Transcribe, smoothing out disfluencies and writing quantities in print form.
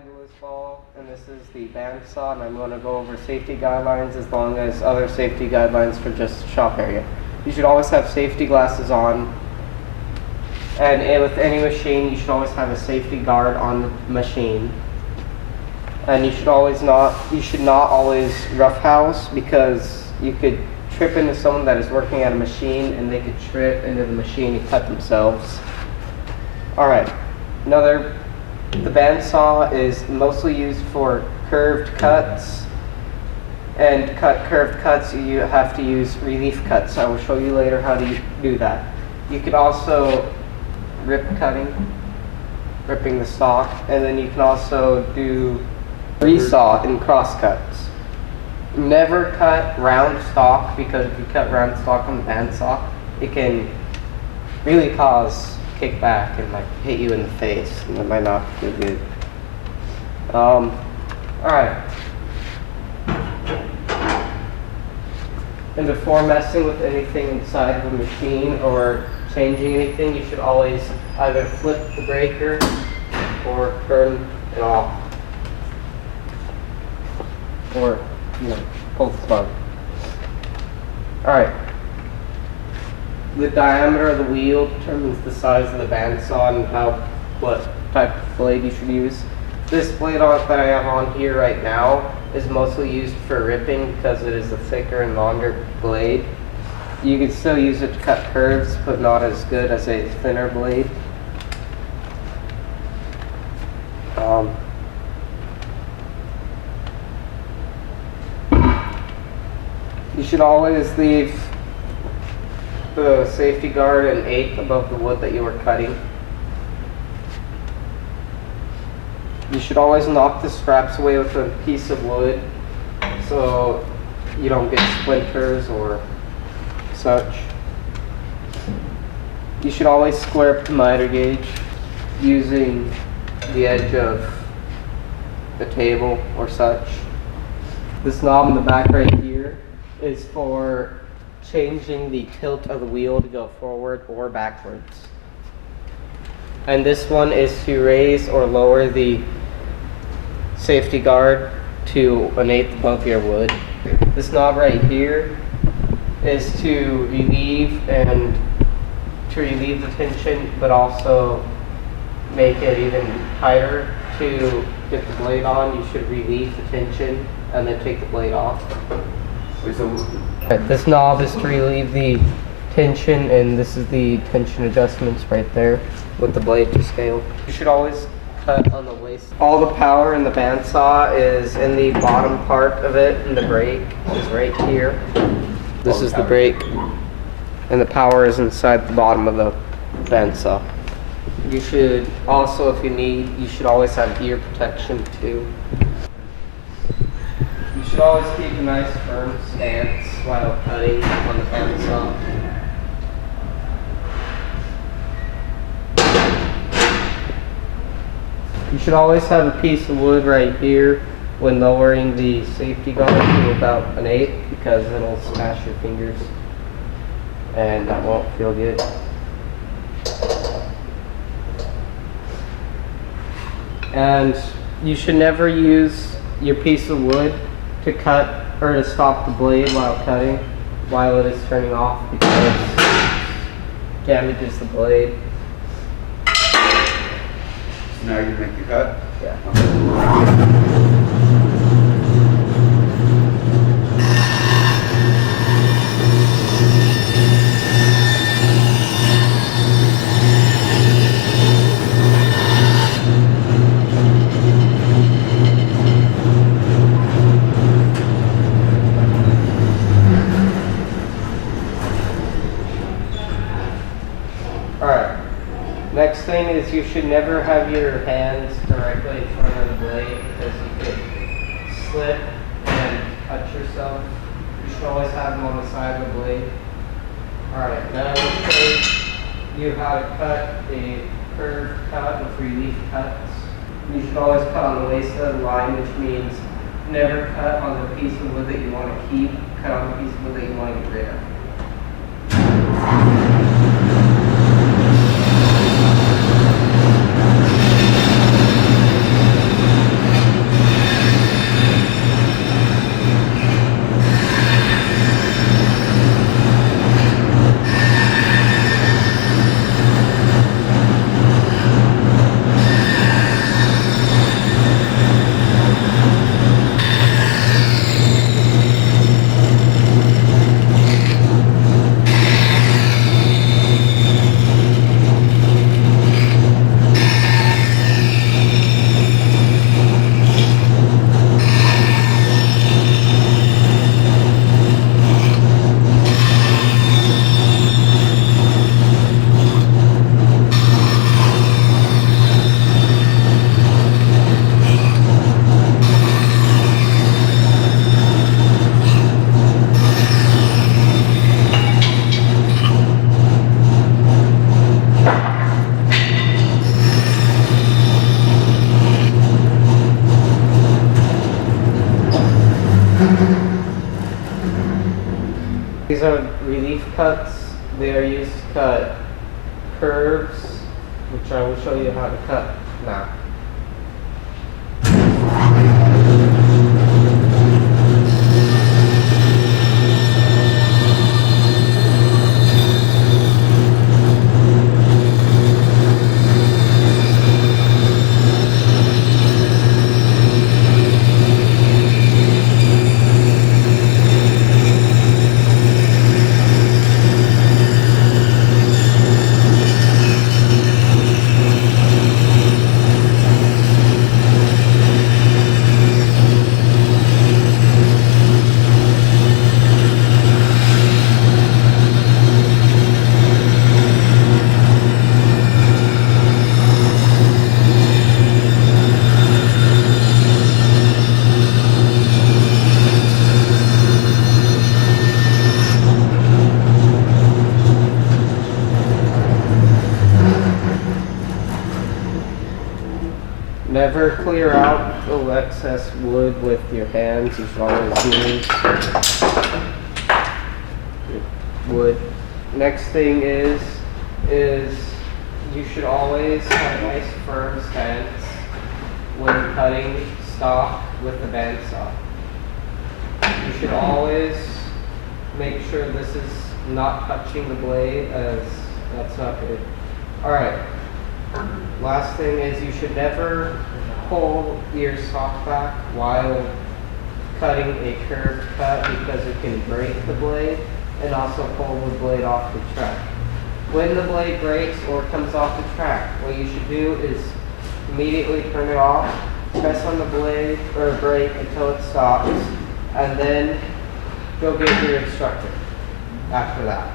handleless ball, and this is the bandsaw, and I'm going to go over safety guidelines as long as other safety guidelines for just shop area. You should always have safety glasses on, and with any machine, you should always have a safety guard on the machine. And you should not always roughhouse, because you could trip into someone that is working at a machine, and they could trip into the machine and cut themselves. Alright, the bandsaw is mostly used for curved cuts, and to cut curved cuts you have to use relief cuts. I will show you later how to do that. You could also ripping the stock, and then you can also do resaw and cross cuts. Never cut round stock, because if you cut round stock on the bandsaw, it can really cause kickback and hit you in the face, and that might not be good. Alright. And before messing with anything inside of a machine or changing anything, you should always either flip the breaker or turn it off, or pull the plug. Alright. The diameter of the wheel determines the size of the bandsaw and what type of blade you should use. This blade that I have on here right now is mostly used for ripping, because it is a thicker and longer blade. You can still use it to cut curves, but not as good as a thinner blade. You should always leave the safety guard an eighth above the wood that you are cutting. You should always knock the scraps away with a piece of wood, so you don't get splinters or such. You should always square up the miter gauge using the edge of the table or such. This knob in the back right here is for changing the tilt of the wheel to go forward or backwards. And this one is to raise or lower the safety guard to an eighth above your wood. This knob right here is to relieve the tension, but also make it even tighter. To get the blade on, you should relieve the tension and then take the blade off. This knob is to relieve the tension, and this is the tension adjustments right there with the blade to scale. You should always cut on the waist. All the power in the bandsaw is in the bottom part of it, and the brake is right here. This is the brake, and the power is inside the bottom of the bandsaw. You should also, if you need, you should always have ear protection too. You should always keep a nice firm stance while cutting on the bandsaw. You should always have a piece of wood right here when lowering the safety guard to about an eighth, because it'll smash your fingers and that won't feel good. And you should never use your piece of wood to cut or to stop the blade while cutting, while it is turning off, because it damages the blade. So now you make the cut? Yeah. Alright, next thing is you should never have your hands directly in front of the blade, because you could slip and cut yourself. You should always have them on the side of the blade. Alright, now let's show you how to cut a curved cut with relief cuts. You should always cut on the waist of the line, which means never cut on the piece of wood that you want to keep, cut on the piece of wood that you want to get rid of. These are relief cuts. They are used to cut curves, which I will show you how to cut now. Never clear out the excess wood with your hands. You should always use wood. Next thing is you should always have nice firm stance when cutting stock with the bandsaw. You should always make sure this is not touching the blade, as that's not good. Alright. Last thing is you should never pull your stock back while cutting a curved cut, because it can break the blade and also pull the blade off the track. When the blade breaks or comes off the track, what you should do is immediately turn it off, press on the blade or brake until it stops, and then go get your instructor after that.